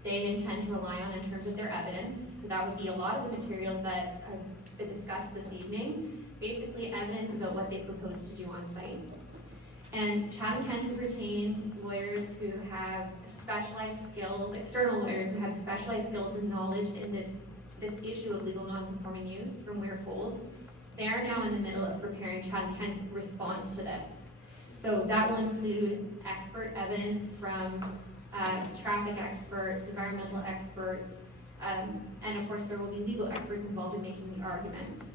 they intend to rely on in terms of their evidence. So that would be a lot of the materials that have been discussed this evening, basically evidence about what they propose to do on site. And Chatham-Kent has retained lawyers who have specialized skills, external lawyers who have specialized skills and knowledge in this issue of legal non-conforming use from where it holds. They are now in the middle of preparing Chatham-Kent's response to this. So that will include expert evidence from traffic experts, environmental experts, and of course there will be legal experts involved in making the arguments.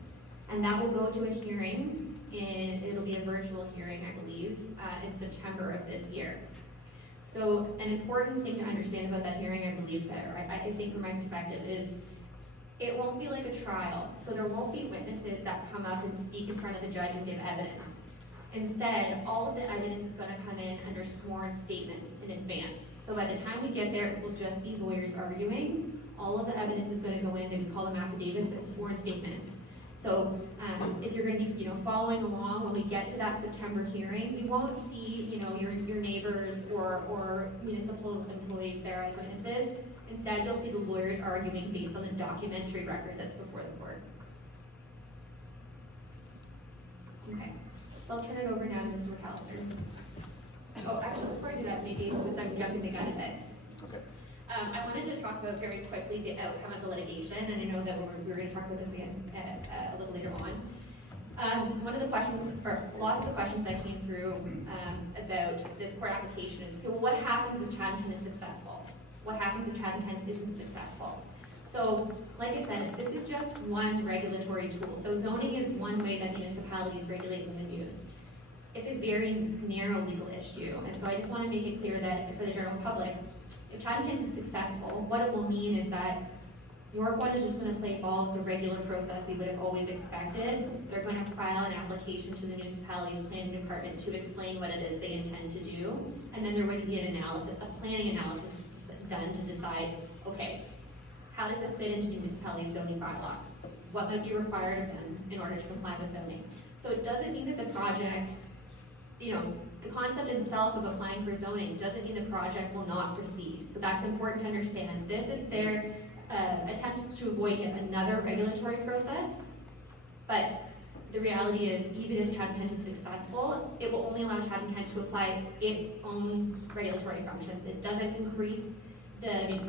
And that will go to a hearing, it'll be a virtual hearing, I believe, in September of this year. So an important thing to understand about that hearing, I believe, that, I think from my perspective, is it won't be like a trial. So there won't be witnesses that come up and speak in front of the judge and give evidence. Instead, all of the evidence is going to come in under sworn statements in advance. So by the time we get there, it will just be lawyers arguing. All of the evidence is going to go in, and we call them affidavits, but it's sworn statements. So if you're going to be, following along when we get to that September hearing, we won't see, your neighbors or municipal employees there as witnesses. Instead, you'll see the lawyers arguing based on the documentary record that's before the court. Okay, so I'll turn it over now to Mr. McAllister. Oh, actually, before I do that, maybe because I'm jumping the gun a bit. Okay. I wanted to talk about very quickly the outcome of the litigation, and I know that we're going to talk about this again a little later on. One of the questions, or lots of the questions that came through about this court application is, well, what happens if Chatham-Kent is successful? What happens if Chatham-Kent isn't successful? So, like I said, this is just one regulatory tool. So zoning is one way that municipalities regulate land use. It's a very narrow legal issue, and so I just want to make it clear that for the general public, if Chatham-Kent is successful, what it will mean is that York1 is just going to play ball with the regular process we would have always expected. They're going to file an application to the municipality's planning department to explain what it is they intend to do, and then there would be an analysis, a planning analysis done to decide, okay, how does this fit into the municipality's zoning bylaw? What might be required of them in order to comply with zoning? So it doesn't mean that the project, the concept itself of applying for zoning doesn't mean the project will not proceed. So that's important to understand. This is their attempt to avoid yet another regulatory process, but the reality is, even if Chatham-Kent is successful, it will only allow Chatham-Kent to apply its own regulatory functions. It doesn't increase the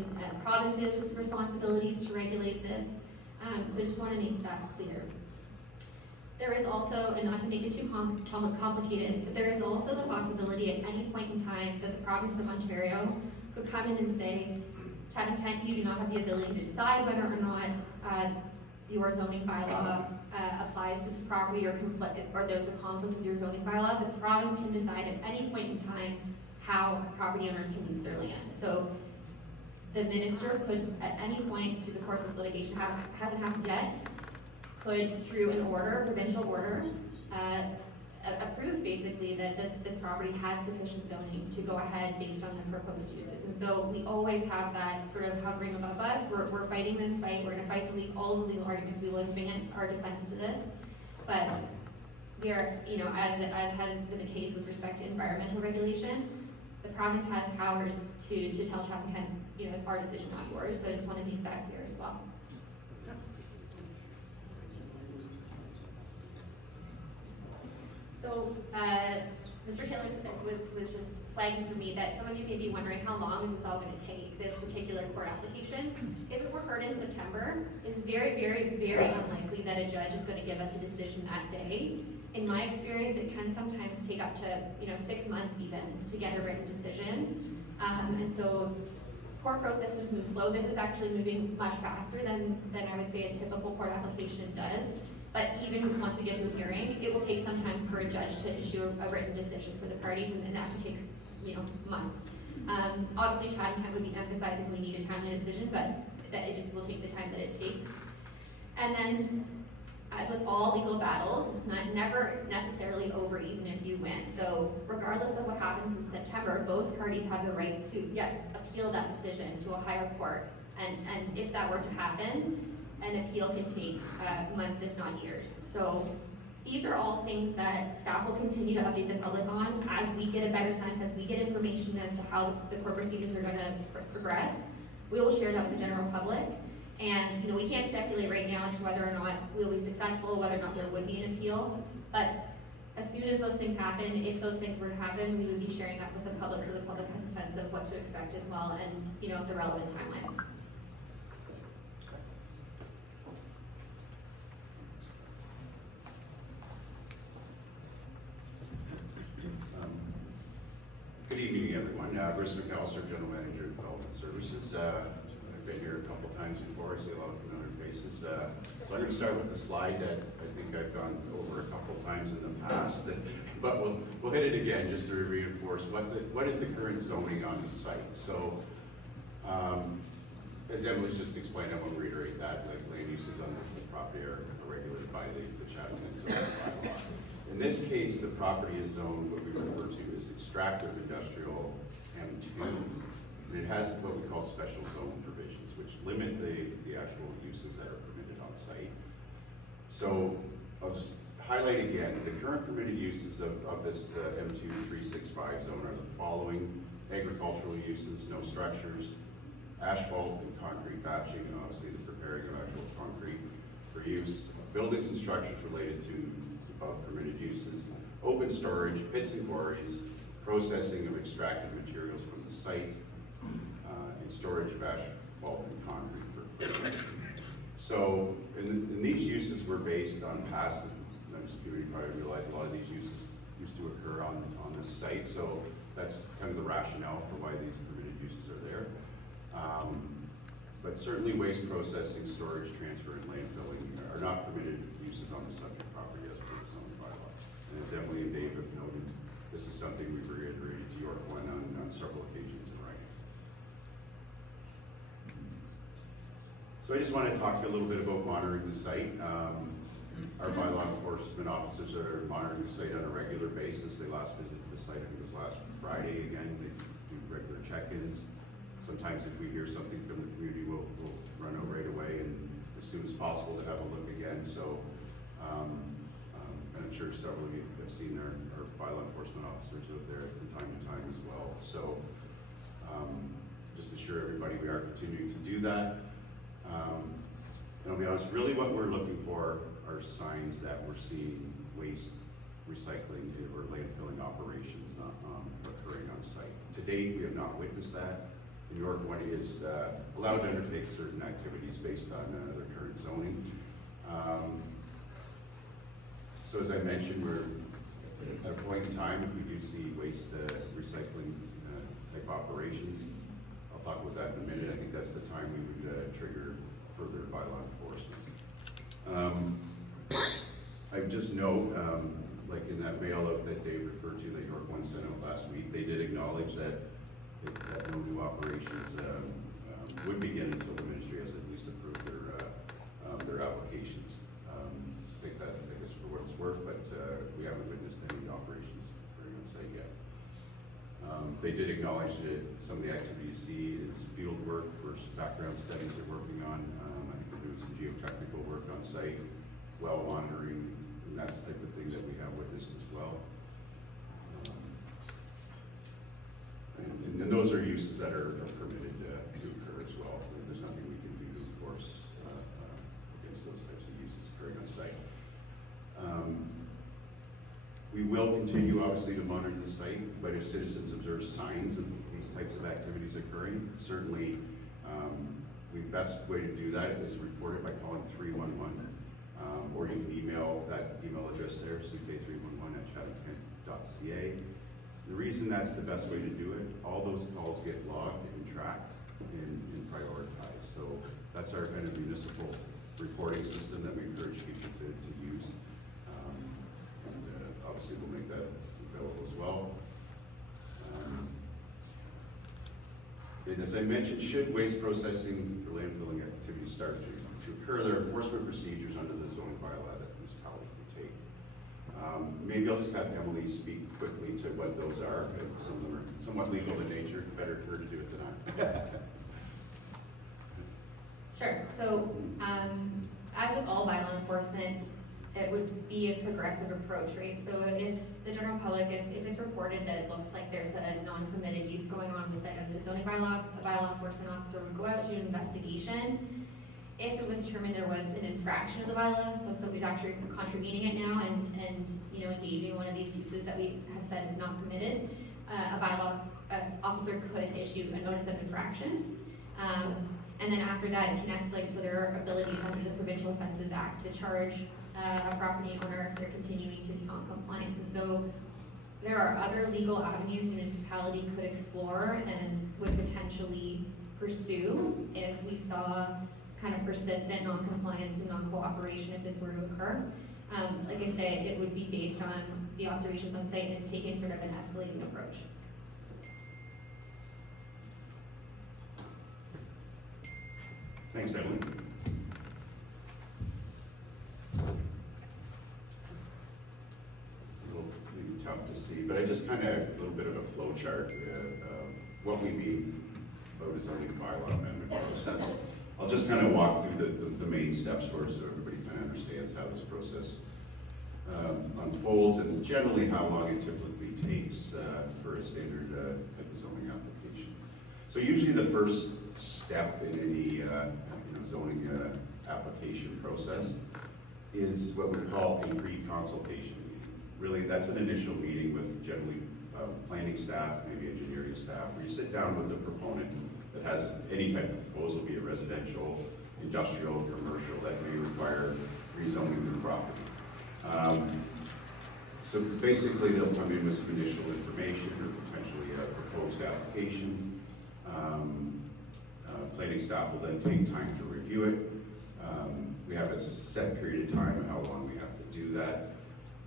province's responsibilities to regulate this. So I just want to make that clear. There is also, and not to make it too complicated, but there is also the possibility at any point in time that the province of Ontario could come in and say, Chatham-Kent, you do not have the ability to decide whether or not your zoning bylaw applies to this property or there's a conflict with your zoning bylaw. The province can decide at any point in time how property owners can use their land. So the minister could, at any point through the course of this litigation, hasn't happened yet, could, through an order, provincial order, approved basically that this property has sufficient zoning to go ahead based on the proposed uses. And so we always have that sort of hovering above us. We're fighting this fight. We're gonna fight all the legal arguments we will advance our defense to this. But we are, you know, as has been the case with respect to environmental regulation, the province has powers to tell Chatham-Kent, you know, it's our decision, not yours. So I just want to make that clear as well. So, Mr. Taylor was just flagging for me that some of you may be wondering how long is this all going to take, this particular court application. If it were heard in September, it's very, very, very unlikely that a judge is going to give us a decision that day. In my experience, it can sometimes take up to, you know, 6 months even to get a written decision. And so court processes move slow. This is actually moving much faster than I would say a typical court application does. But even once we get to a hearing, it will take some time for a judge to issue a written decision for the parties, and that could take, you know, months. Obviously, Chatham-Kent would be emphasizing we need a timely decision, but that it just will take the time that it takes. And then, as with all legal battles, it's never necessarily over even if you win. So regardless of what happens in September, both parties have the right to appeal that decision to a higher court. And if that were to happen, an appeal can take months, if not years. So these are all things that staff will continue to update the public on as we get a better sense, as we get information as to how the court proceedings are going to progress. We will share that with the general public. And, you know, we can't speculate right now as to whether or not we'll be successful, whether or not there would be an appeal. But as soon as those things happen, if those things were to happen, we would be sharing that with the public so the public has a sense of what to expect as well and, you know, the relevant timelines. Good evening, everyone. Bruce McAllister, General Manager of Development Services. I've been here a couple times before. I see a lot of familiar faces. So I'm going to start with the slide that I think I've gone over a couple times in the past, but we'll hit it again just to reinforce what is the current zoning on the site. So, as Emily's just explained, I won't reiterate that. Like land uses on the property are regulated by the Chatham-Kent zoning bylaw. In this case, the property is zoned what we refer to as extractive industrial M2. And it has what we call special zone provisions, which limit the actual uses that are permitted on site. So I'll just highlight again, the current permitted uses of this M2 365 zone are the following: agricultural uses, no structures, asphalt and concrete batching, and obviously the preparing of actual concrete for use, buildings and structures related to above permitted uses, open storage, pits and quarries, processing of extracted materials from the site, and storage of asphalt and concrete for food. So, and these uses were based on past, you probably realize a lot of these uses used to occur on this site, so that's kind of the rationale for why these permitted uses are there. But certainly waste processing, storage, transfer, and landfilling are not permitted uses on the subject property as per the zoning bylaw. And as Emily and Dave have noted, this is something we've reiterated to York1 on several occasions in writing. So I just want to talk a little bit about monitoring the site. Our bylaw enforcement officers are monitoring the site on a regular basis. They last visited the site, I think it was last Friday. Again, they do regular check-ins. Sometimes if we hear something from the community, we'll run out right away and as soon as possible to have a look again. So, and I'm sure several of you have seen our bylaw enforcement officers out there from time to time as well. So, just to assure everybody we are continuing to do that. And I'll be honest, really what we're looking for are signs that we're seeing waste recycling or landfilling operations occurring on site. To date, we have not witnessed that. York1 is allowed to undertake certain activities based on their current zoning. So as I mentioned, we're at a point in time, if we do see waste recycling type operations, I'll talk about that in a minute. I think that's the time we would trigger further bylaw enforcement. I just note, like in that mail out that Dave referred to that York1 sent out last week, they did acknowledge that no new operations would begin until the ministry has at least approved their applications. Take that, I guess, for what it's worth, but we haven't witnessed any site yet. They did acknowledge that some of the activity you see is field work for background studies they're working on. I think they're doing some geotechnical work on site, well monitoring, and that's the type of thing that we have witnessed as well. And those are uses that are permitted to occur as well. There's nothing we can do to enforce against those types of uses occurring on site. We will continue, obviously, to monitor the site, but if citizens observe signs of these types of activities occurring, certainly the best way to do that is report it by calling 311, or you can email that email address there, ck311@chatham-kent.ca. The reason that's the best way to do it, all those calls get logged and tracked and prioritized. So that's our kind of municipal reporting system that we encourage people to use. Obviously, we'll make that available as well. And as I mentioned, should waste processing or landfilling activities start to occur, there are enforcement procedures under the zoning bylaw that municipalities can take. Maybe I'll just have Emily speak quickly to what those are. Some of them are somewhat legal in nature. Better her to do it than I. Sure, so, as with all bylaw enforcement, it would be a progressive approach, right? So if the general public, if it's reported that it looks like there's a non-permitted use going on the site of the zoning bylaw, a bylaw enforcement officer would go out, do an investigation. If it was determined there was an infraction of the bylaw, so somebody's actually contravening it now and you know, engaging in one of these uses that we have said is not permitted, a bylaw officer could issue a notice of infraction. And then after that, it can escalate, so there are abilities under the Provincial Offences Act to charge a property owner if they're continuing to be non-compliant. And so there are other legal avenues the municipality could explore and would potentially pursue if we saw kind of persistent non-compliance and non-cooperation if this were to occur. Like I say, it would be based on the observations on site and taking sort of an escalating approach. Thanks, Emily. A little maybe tough to see, but I just kind of, a little bit of a flow chart, what we mean about a zoning bylaw amendment process. I'll just kind of walk through the main steps for us so everybody kind of understands how this process unfolds and generally how long it typically takes for a standard type of zoning application. So usually the first step in any zoning application process is what we call a pre-consultation meeting. Really, that's an initial meeting with generally planning staff, maybe engineering staff, where you sit down with the proponent that has any type of proposal, be it residential, industrial, commercial, that may require rezoning the property. So basically, they'll come in with some initial information or potentially a proposed application. Planning staff will then take time to review it. We have a set period of time on how long we have to do that.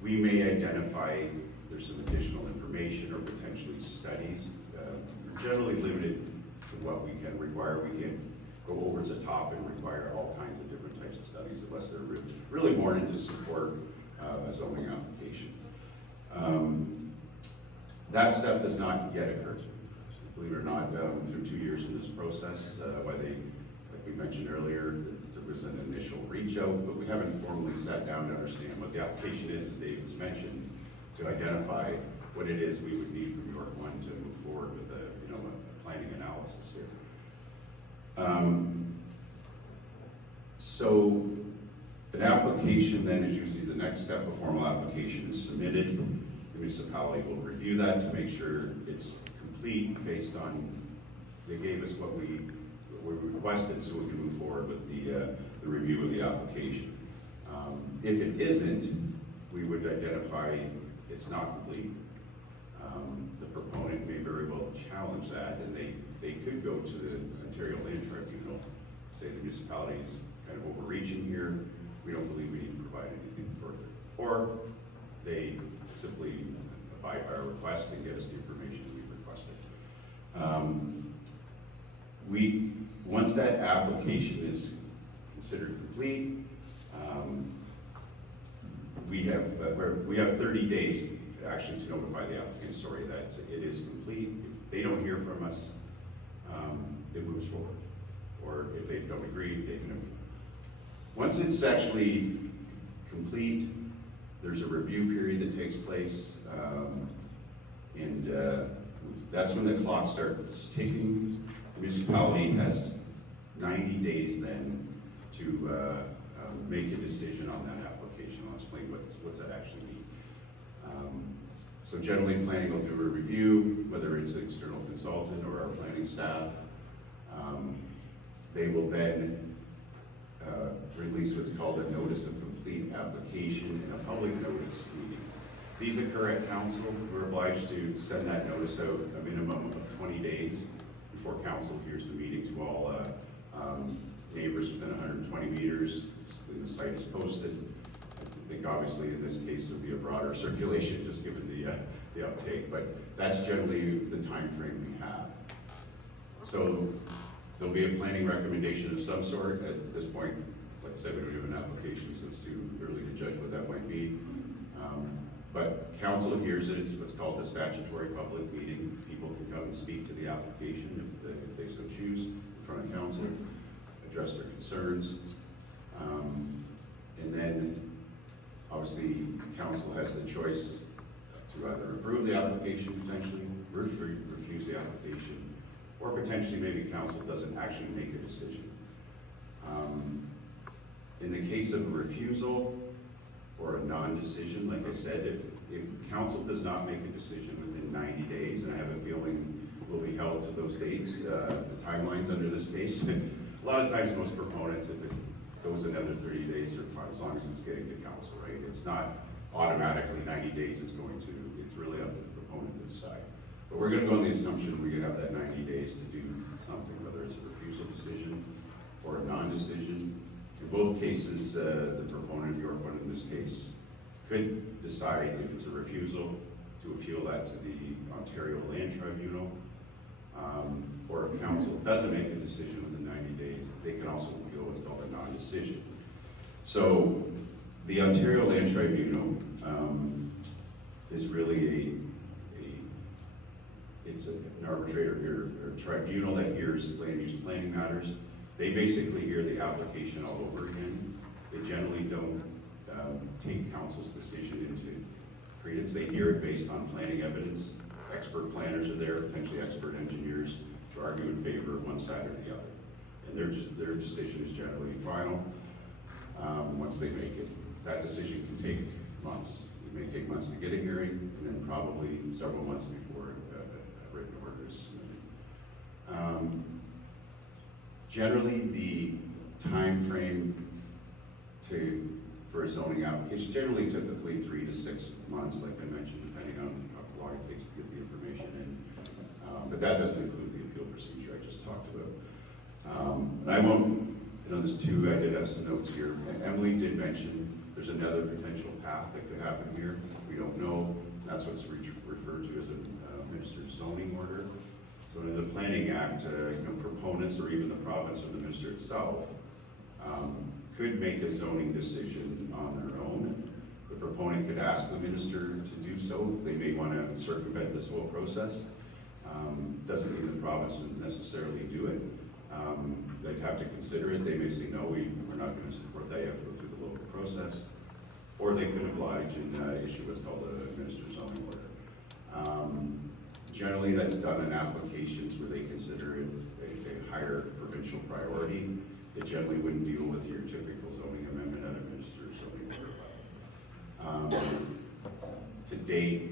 We may identify there's some additional information or potentially studies. We're generally limited to what we can require. We can go over the top and require all kinds of different types of studies unless they're really warranted to support a zoning application. That step does not yet occur. Believe it or not, through 2 years in this process, like we mentioned earlier, there was an initial reach out, but we haven't formally sat down to understand what the application is, as Dave was mentioned, to identify what it is we would need from York1 to move forward with a planning analysis here. So an application then is usually the next step. A formal application is submitted. The municipality will review that to make sure it's complete based on, they gave us what we requested so we can move forward with the review of the application. If it isn't, we would identify it's not complete. The proponent may very well challenge that, and they could go to the Ontario Land Tribunal, say the municipality is kind of overreaching here, we don't believe we need to provide anything further. Or they simply abide by our request and get us the information we requested. Once that application is considered complete, we have 30 days actually to notify the applicant, sorry, that it is complete. If they don't hear from us, it moves forward. Or if they don't agree, they can. Once it's actually complete, there's a review period that takes place, and that's when the clock starts ticking. The municipality has 90 days then to make a decision on that application. I'll explain what's that actually mean. So generally, planning will do a review, whether it's an external consultant or our planning staff. They will then release what's called a notice of complete application and a public notice meeting. These occur at council. We're obliged to send that notice out a minimum of 20 days before council hears the meeting to all neighbors within 120 meters. The site is posted. I think obviously in this case it'll be a broader circulation just given the uptake, but that's generally the time frame we have. So there'll be a planning recommendation of some sort. At this point, like I said, we don't have an application, so it's too early to judge what that might be. But council hears it. It's what's called the statutory public meeting. People can come and speak to the application if they so choose in front of council, address their concerns. And then obviously council has the choice to either approve the application potentially, refuse the application, or potentially maybe council doesn't actually make a decision. In the case of a refusal or a non-decision, like I said, if council does not make a decision within 90 days, and I have a feeling will be held to those dates, the timelines under this case, a lot of times most proponents, if it goes another 30 days or as long as it's getting to council, right? It's not automatically 90 days it's going to, it's really up to the proponent to decide. But we're gonna go on the assumption we have that 90 days to do something, whether it's a refusal decision or a non-decision. In both cases, the proponent, York1 in this case, could decide if it's a refusal to appeal that to the Ontario Land Tribunal, or if council doesn't make a decision within 90 days, they can also appeal what's called a non-decision. So the Ontario Land Tribunal is really it's an arbitrator here, or tribunal that hears land use planning matters. They basically hear the application all over again. They generally don't take council's decision into credence. They hear it based on planning evidence. Expert planners are there, potentially expert engineers, to argue in favor of one side or the other. And their decision is generally final once they make it. That decision can take months. It may take months to get a hearing, and then probably several months before a written order is submitted. Generally, the time frame for a zoning application, generally typically 3 to 6 months, like I mentioned, depending on how long it takes to get the information in. But that doesn't include the appeal procedure I just talked about. And I won't, there's two, I did have some notes here. And Emily did mention there's another potential path that could happen here. We don't know. That's what's referred to as a minister's zoning order. So in the Planning Act, proponents or even the province or the minister itself could make a zoning decision on their own. The proponent could ask the minister to do so. They may want to circumvent this whole process. Doesn't mean the province would necessarily do it. They'd have to consider it. They may say, no, we're not going to support that. You have to go through the local process. Or they could oblige and issue what's called a minister's zoning order. Generally, that's done in applications where they consider it a higher provincial priority. It generally wouldn't deal with your typical zoning amendment at a minister's zoning order. To date,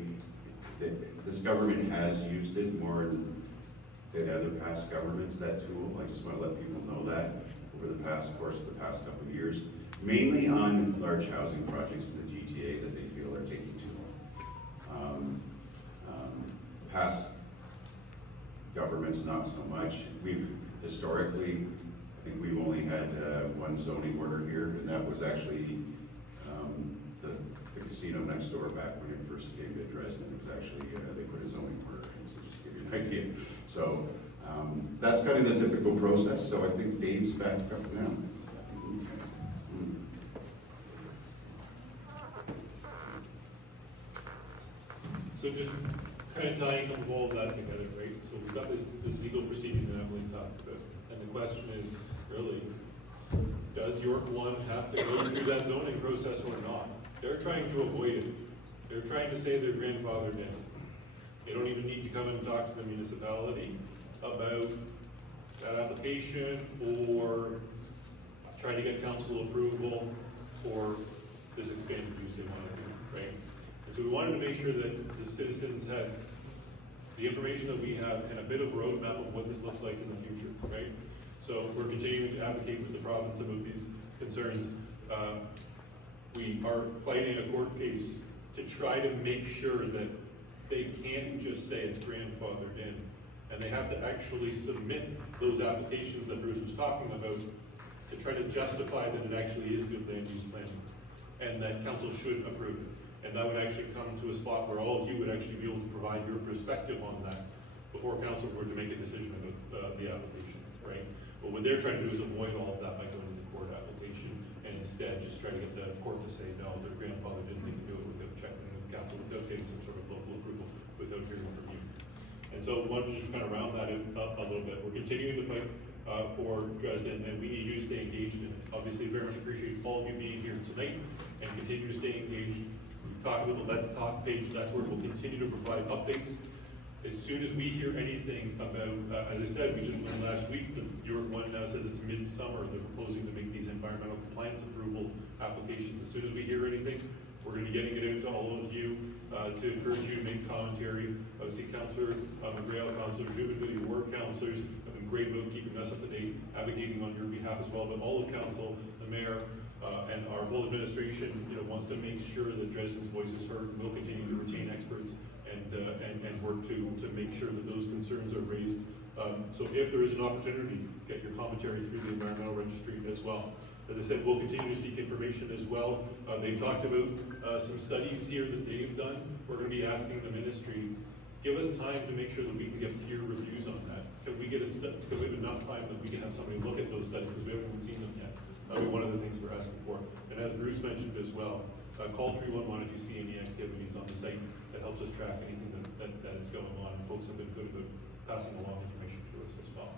this government has used it more than other past governments, that tool. I just want to let people know that over the course of the past couple of years, mainly on large housing projects in the GTA that they feel are taking too long. Past governments, not so much. We've historically, I think we've only had one zoning order here, and that was actually the casino next door back when it first came to Dresden. It was actually, they put a zoning order in, so just to give you an idea. So that's kind of the typical process. So I think Dave's back up now. So just kind of tying some of all of that together, right? So we've got this legal proceeding that Emily talked about, and the question is, really, does York1 have to go through that zoning process or not? They're trying to avoid it. They're trying to say their grandfathered in. They don't even need to come and talk to the municipality about that application or try to get council approval for this expanded use they want to do, right? And so we wanted to make sure that the citizens had the information that we have and a bit of roadmap of what this looks like in the future, right? So we're continuing to advocate with the province about these concerns. We are fighting a court case to try to make sure that they can't just say it's grandfathered in, and they have to actually submit those applications that Bruce was talking about to try to justify that it actually is good land use planning, and that council should approve it. And that would actually come to a spot where all of you would actually be able to provide your perspective on that before council were to make a decision about the application, right? But what they're trying to do is avoid all of that by going to the court application, and instead just try to get the court to say, no, their grandfather didn't need to do it without checking with council, without getting some sort of local approval, without hearing from you. And so we wanted to just kind of round that up a little bit. We're continuing to fight for Dresden, and we need you to stay engaged in it. Obviously, very much appreciate all of you being here tonight, and continue to stay engaged. We talked about the Let's Talk page. That's where we'll continue to provide updates. As soon as we hear anything about, as I said, we just learned last week that York1 now says it's midsummer. They're proposing to make these environmental compliance approval applications. As soon as we hear anything, we're going to be getting it out to all of you to encourage you to make commentary. Obviously, Councillor McGrail, Councillor Duben, your ward councillors have been great about keeping us up to date, advocating on your behalf as well. But all of council, the mayor, and our whole administration, wants to make sure that Dresden's voice is heard. We'll continue to retain experts and work to make sure that those concerns are raised. So if there is an opportunity, get your commentary through the environmental registry as well. As I said, we'll continue to seek information as well. They've talked about some studies here that they've done. We're going to be asking the ministry, give us time to make sure that we can get peer reviews on that. Can we have enough time that we can have somebody look at those studies, because we haven't even seen them yet. That'll be one of the things we're asking for. And as Bruce mentioned as well, call 311 if you see any activities on the site that helps us track anything that is going on. Folks have been good about passing along information to us as well.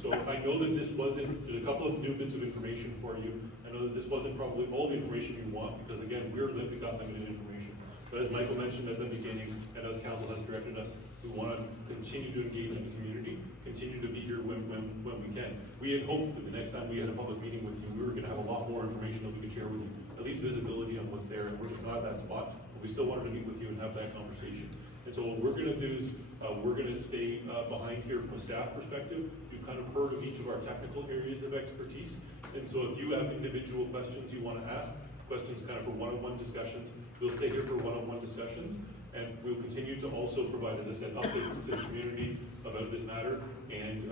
So I know that there's a couple of new bits of information for you. I know that this wasn't probably all the information you want, because again, we got limited information. But as Michael mentioned at the beginning, and as council has directed us, we want to continue to engage in the community, continue to be here when we can. We had hoped that the next time we had a public meeting with you, we were going to have a lot more information that we could share with you, at least visibility on what's there, and we're just not at that spot, but we still wanted to meet with you and have that conversation. And so what we're going to do is, we're going to stay behind here from a staff perspective. You've kind of heard of each of our technical areas of expertise, and so if you have individual questions you want to ask, questions kind of for one-on-one discussions, we'll stay here for one-on-one discussions, and we'll continue to also provide, as I said, updates to the community about this matter, and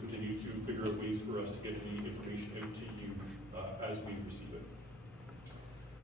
continue to figure out ways for us to get any information